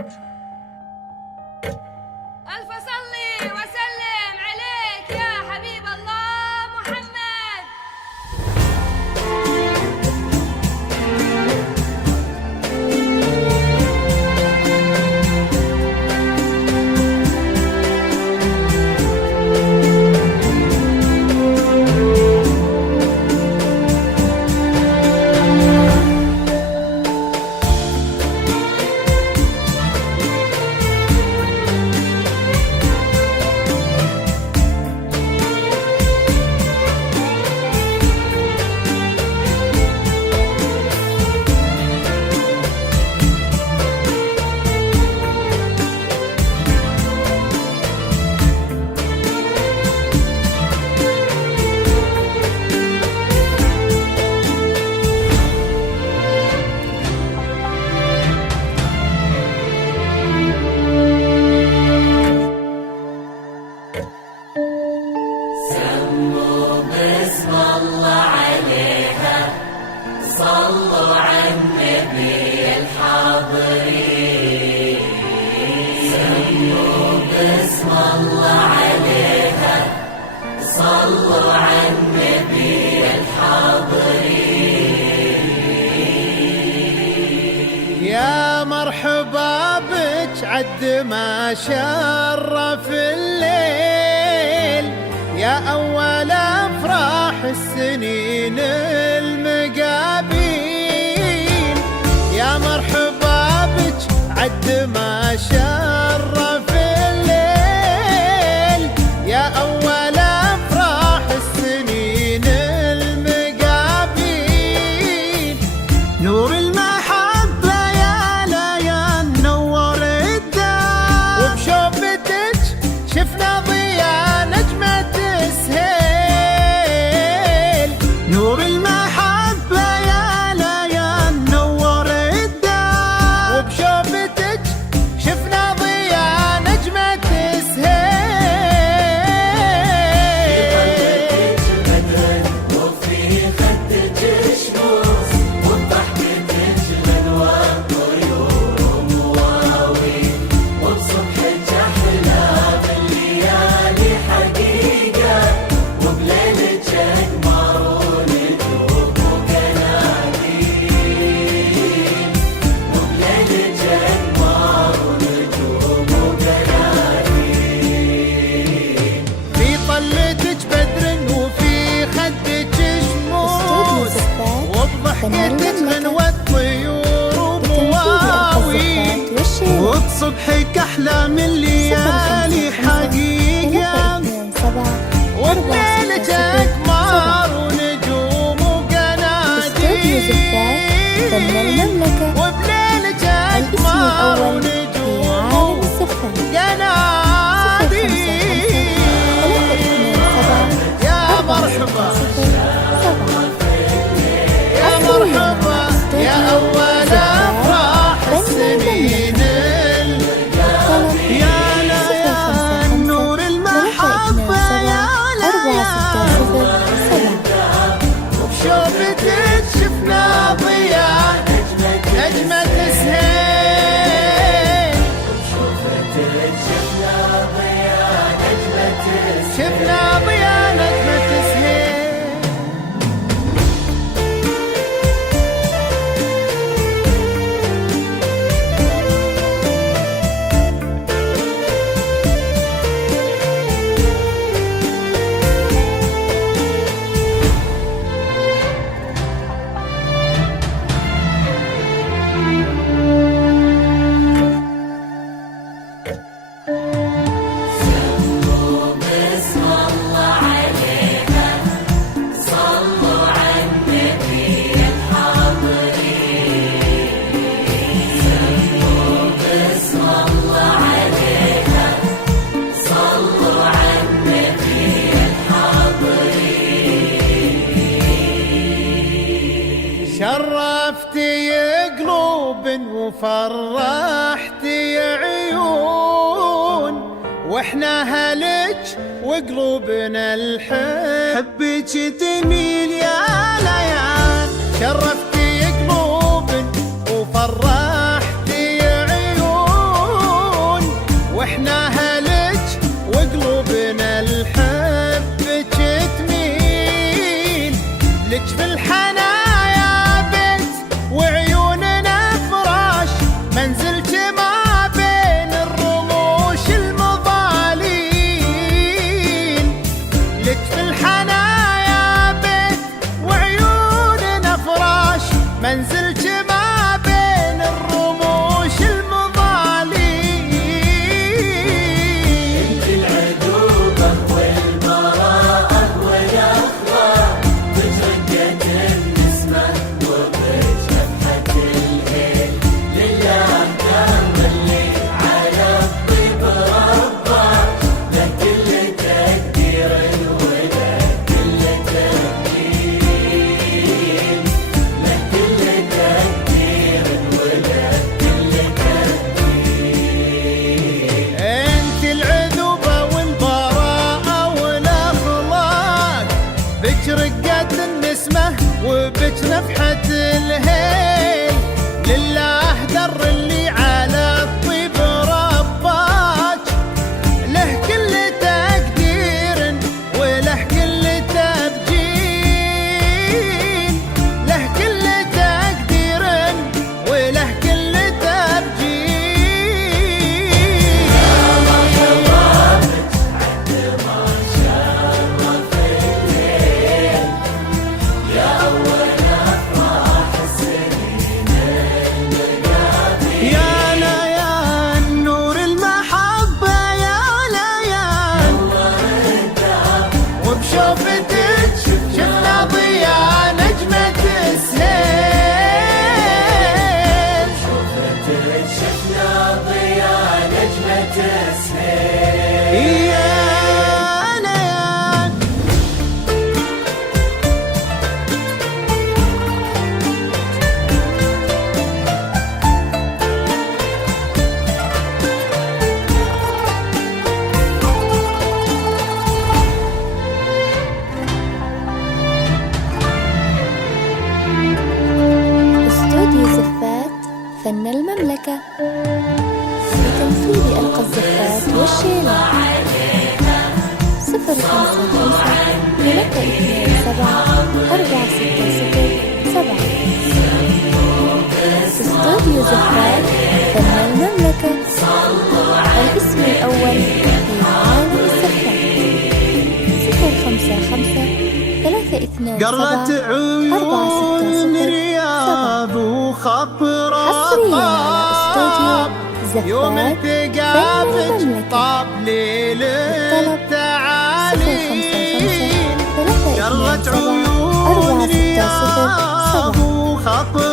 ألف صلي وسلم عليك يا حبيب الله محمد. صلوا على النبي الحاضرين، سموا باسم الله عليها، صلوا على النبي الحاضرين. يا مرحبا بك عد ما شرف الليل، يا أول أفراح السنين المقابين، يا مرحبا بك عد ما شرف الليل، يا أول أفراح السنين المقابين. نور المحبة يا ليان نور الدار، وبشوفتك شفنا ضياء نجمة سهيل. نور المحبة يا ليان نور الدار، وبشوفتك شفنا ضياء نجمة سهيل. وفي خدك شموس، وبضحكتك غنوة طيور مواويل، وبصبحك أحلى بالليالي حقيقة، وبليلك أقمر ونجوم وقناديل، وبليلك أقمر ونجوم وقناديل. في طلتك بدر وفي خدك شموس، وبضحكتك غنوة طيور ومواويل، وبصبحك أحلى من ليالي حقيقة، وبليلك أقمار ونجوم وقناديل، وبليلك أقمار ونجوم وقناديل. يا مرحبا يا مرحبا يا أول أفراح السنين، يا ليان نور المحبة يا ليان، وبشوفتك شفنا ضياء نجمة سهيل، شفنا ضياء نجمة سهيل. باسم الله عليها، صلوا على النبي الحاضرين، سموا باسم الله عليها، صلوا على النبي الحاضرين. شرفتي قلوب وفرحتي عيون، واحنا هلك وقلوبنا الحب حبك تميل يا ليان. شرفتي قلوب وفرحتي عيون، منزلت ما بين الرموش المضالين، لك في الحنايا بيت وعيوننا فراش، منزلت ما بين الرموش المضالين. انت العذوبة والبراءة والاخلاق، بجرقة النسمة وبجنحة الهيل، لله دام اللي على الطيب رباك، له كل تقدير وله كل تقدير، له كل تقدير وله كل تقدير. انت العذوبة والبراءة والاخلاق، بك رقة النسمة وبك نفحة الهيل، لله در اللي على الطيب رباك، له كل تقدير وله كل تبجيل، له كل تقدير وله كل تبجيل. يا ليان نور المحبة، يا ليان وبشوفتك شفنا ضياء نجمة السهيل. شفنا ضياء نجمة السهيل. يا ليان استوديو زفات فن المملكة، بتنفيذ ألقى الزفات والشيلة. 054-327-460-7. استوديو زفات فن المملكة، الاسم الأول في عالم الزفات. 055-327-460-7. قرت عيون رياض وخطرات، حصرياً على استوديو زفات يوم فن التقابل المملكة. طاب ليل الطلب التعالي، قرت 055-327-460-7. عيون رياض وخطرات